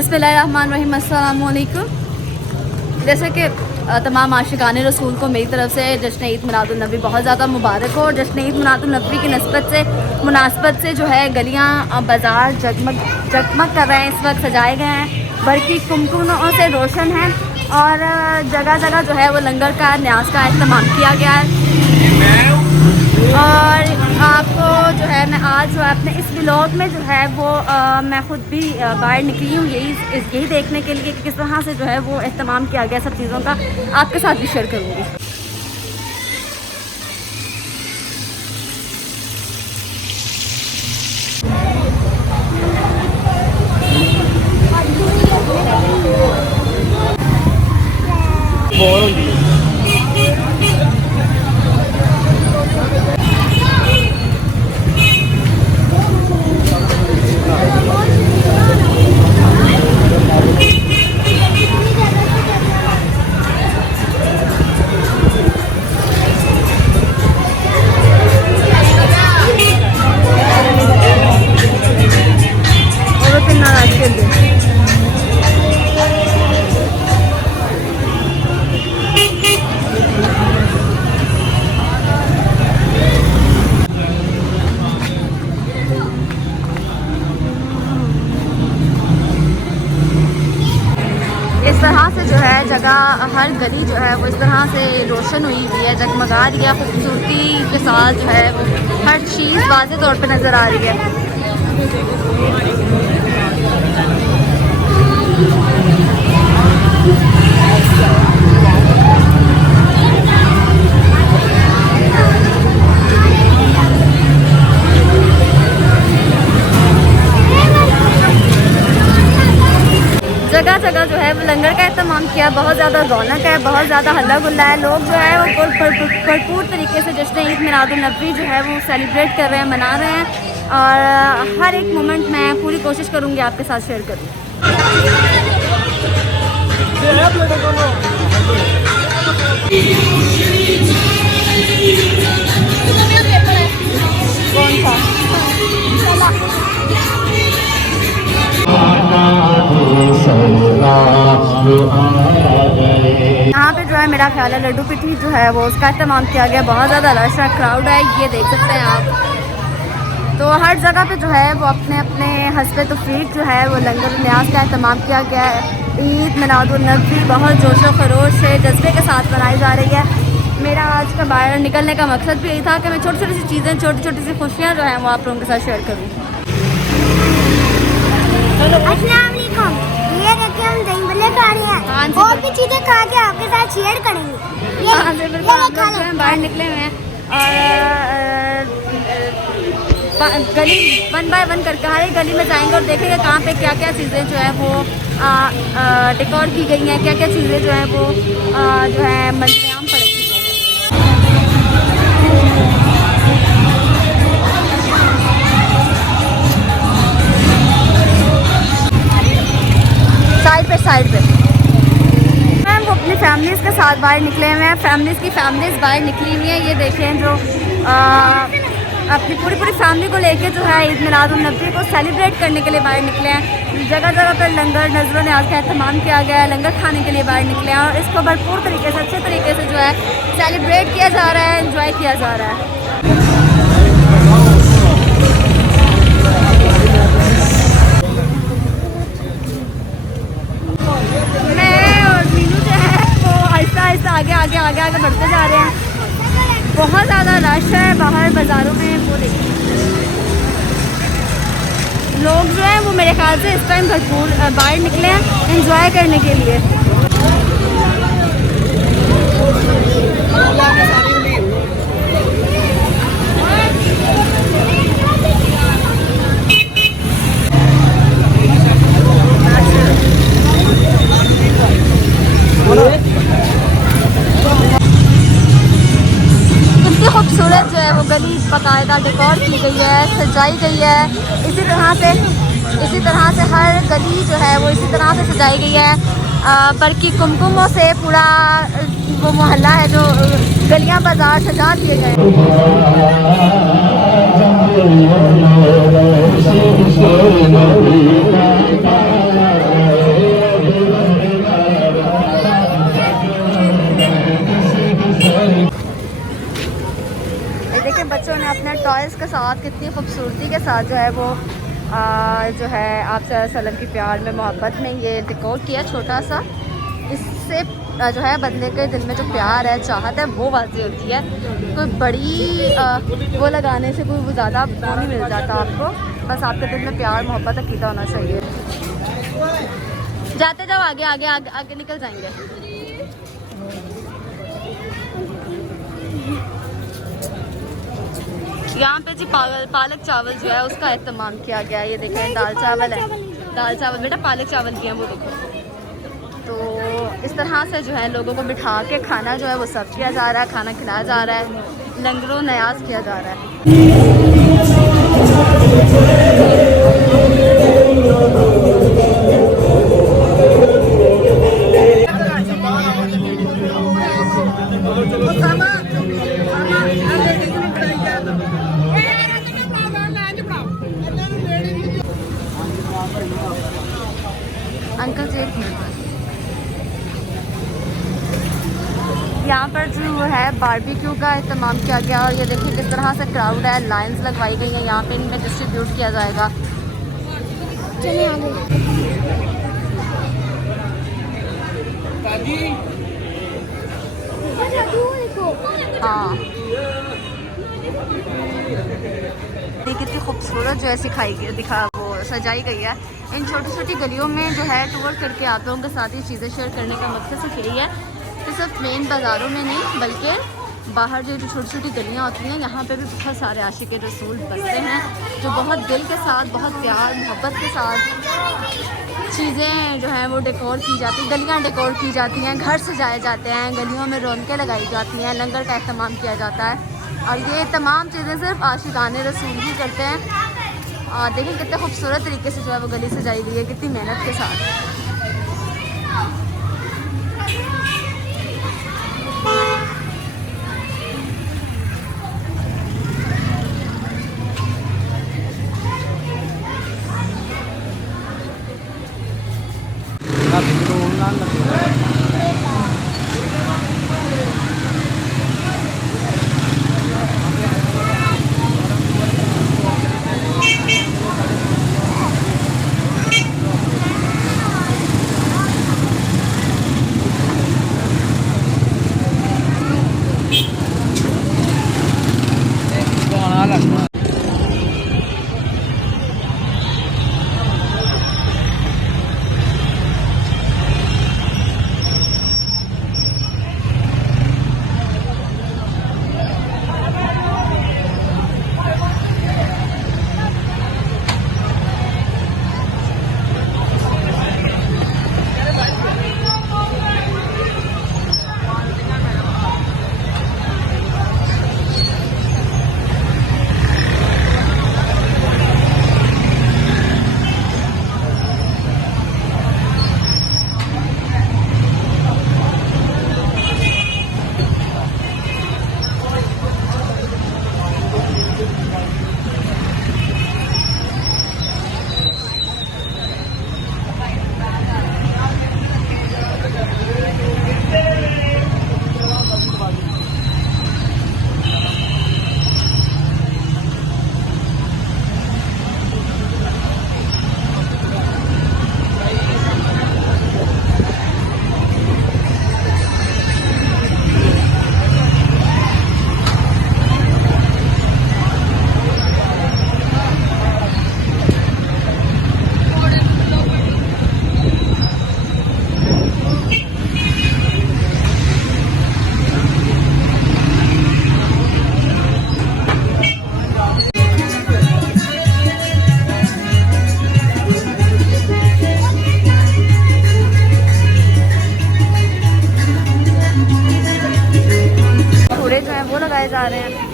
बिस्मिल्लाहिर्रहमानिर्रहीम, अस्सलाम वालेकुम। जैसे कि तमाम आशिकान रसूल को मेरी तरफ से जश्न ईद मिलादुन्नबी बहुत ज़्यादा मुबारक हो। और जश्न ईद मिलादुन्नबी की मुनासबत से जो है गलियाँ बाज़ार जगमग कर रहे हैं, इस वक्त सजाए गए हैं, बरकी कुमकुमों से रोशन हैं और जगह जगह जो है वो लंगर का न्याज का अहतमाम किया गया है। और आपको जो है मैं आज जो है अपने इस व्लॉग में जो है वो मैं ख़ुद भी बाहर निकली हूँ यही देखने के लिए कि किस तरह से जो है वो अहतमाम किया गया सब चीज़ों का, आपके साथ भी शेयर करूँगी। इस तरह से जो है जगह हर गली जो है वो इस तरह से रोशन हुई हुई है, जगमगा रही है, खूबसूरती के साथ जो है वो हर चीज़ वाज़े तौर पे नज़र आ रही है। जगह जगह जो है वो लंगर का अहतमाम किया, बहुत ज़्यादा रौनक है, बहुत ज़्यादा हल्ला गुल्ला है, लोग जो है वो भरपूर तरीके से जश्न ईद मिलादुन्नबी जो है वो सेलिब्रेट कर रहे हैं, मना रहे हैं और हर एक मोमेंट मैं पूरी कोशिश करूँगी आपके साथ शेयर करूँ। यहाँ पे जो है मेरा ख्याल है लड्डू पिठी जो है वो उसका इस्तेमाल किया गया, बहुत ज़्यादा रश है, क्राउड है, ये देख सकते हैं आप। तो हर जगह पे जो है वो अपने अपने हस्बे तौफीक जो है वो लंगर न्याज का इस्तेमाल किया गया है। ईद मिलादुन्नबी बहुत जोश व खरोश से जज्बे के साथ मनाई जा रही है। मेरा आज का बाहर निकलने का मकसद भी यही था कि मैं छोटी छोटी सी चीज़ें, छोटी छोटी सी खुशियाँ जो हैं वो आप लोगों के साथ शेयर करूँ। ये देखिए हम दही बल्ले खा रहे हैं और भी चीजें खा के आपके साथ शेयर करेंगे। ये बाहर निकले हुए हैं और गली 1 बाय 1 करके हर एक गली में जाएंगे और देखेंगे कहाँ पे क्या क्या चीज़ें जो है वो डेकोर की गई हैं, क्या क्या चीज़ें जो हैं वो जो है मंजरेआम पड़ चुकी हैं। साइड पे मैम वो अपनी फैमिलीज़ के साथ बाहर निकले हुए हैं, फैमिलीज़ बाहर निकली हुई हैं। ये देखें जो अपनी पूरी फैमिली को लेके जो है ईद मिलादुन्नबी को सेलिब्रेट करने के लिए बाहर निकले हैं। जगह जगह पर लंगर नज़र न्याज का एहतमाम किया गया है, लंगर खाने के लिए बाहर निकले हैं और इसको भरपूर तरीके से अच्छे तरीके से जो है सेलिब्रेट किया जा रहा है, एंजॉय किया जा रहा है। आगे बढ़ते जा रहे हैं। बहुत ज़्यादा रश है बाहर बाज़ारों में, वो देखिए लोग जो हैं वो मेरे ख्याल से इस टाइम भरपूर बाहर निकले हैं एंजॉय करने के लिए। खूबसूरत जो है वो गली बाकायदा डेकोर की गई है, सजाई गई है। इसी तरह से हर गली जो है वो इसी तरह से सजाई गई है। बल्कि कुमकुमों से पूरा वो मोहल्ला है जो गलियां बाजार सजा दिए गए हैं। उसके साथ कितनी खूबसूरती के साथ जो है वो जो है आप सल्लम की प्यार में मोहब्बत में ये डेकोर किया छोटा सा। इससे जो है बंदे के दिल में जो प्यार है चाहत है वो वाज़ेह होती है। कोई बड़ी वो लगाने से कोई वो ज़्यादा वो नहीं मिल जाता आपको, बस आपके दिल में प्यार मोहब्बत अकीदा होना चाहिए। जाते जाओ आगे आगे आगे आगे निकल जाएंगे। यहाँ पे जी पालक चावल जो है उसका एहतमाम किया गया है। ये देखें दाल चावल है, दाल चावल बेटा पालक चावल भी है वो देखो। तो इस तरह से जो है लोगों को बिठा के खाना जो है वो सर्व किया जा रहा है, खाना खिलाया जा रहा है, लंगरों नयाज किया जा रहा है। अंकल जी एक मिनट, यहाँ पर जो है बारबेक्यू का एहतमाम किया गया और ये देखिए किस तरह से क्राउड है, लाइंस लगवाई गई हैं यहाँ पे, इनमें डिस्ट्रीब्यूट किया जाएगा। चलिए आगे। हाँ ये कितनी खूबसूरत जो है सिखाई गई दिखा वो सजाई गई है। इन छोटी छोटी गलियों में जो है टूर करके आप लोगों के साथ ये चीज़ें शेयर करने का मकसद सिर्फ यही है कि सिर्फ मेन बाज़ारों में नहीं बल्कि बाहर जो छोटी छोटी गलियाँ होती हैं यहाँ पे भी बहुत सारे आशिक रसूल बसते हैं जो बहुत दिल के साथ, बहुत प्यार मोहब्बत के साथ चीज़ें जो हैं वो डेकोर की जाती हैं, गलियाँ डेकोर की जाती हैं, घर सजाए जाते हैं, गलियों में रौनकें लगाई जाती हैं, लंगर का एहतमाम किया जाता है और ये तमाम चीज़ें सिर्फ आशिकाने रसूल ही करते हैं। और देखिए कितने खूबसूरत तरीके से जो है वो गली सजाई गई है, कितनी मेहनत के साथ। लगाए जा रहे हैं।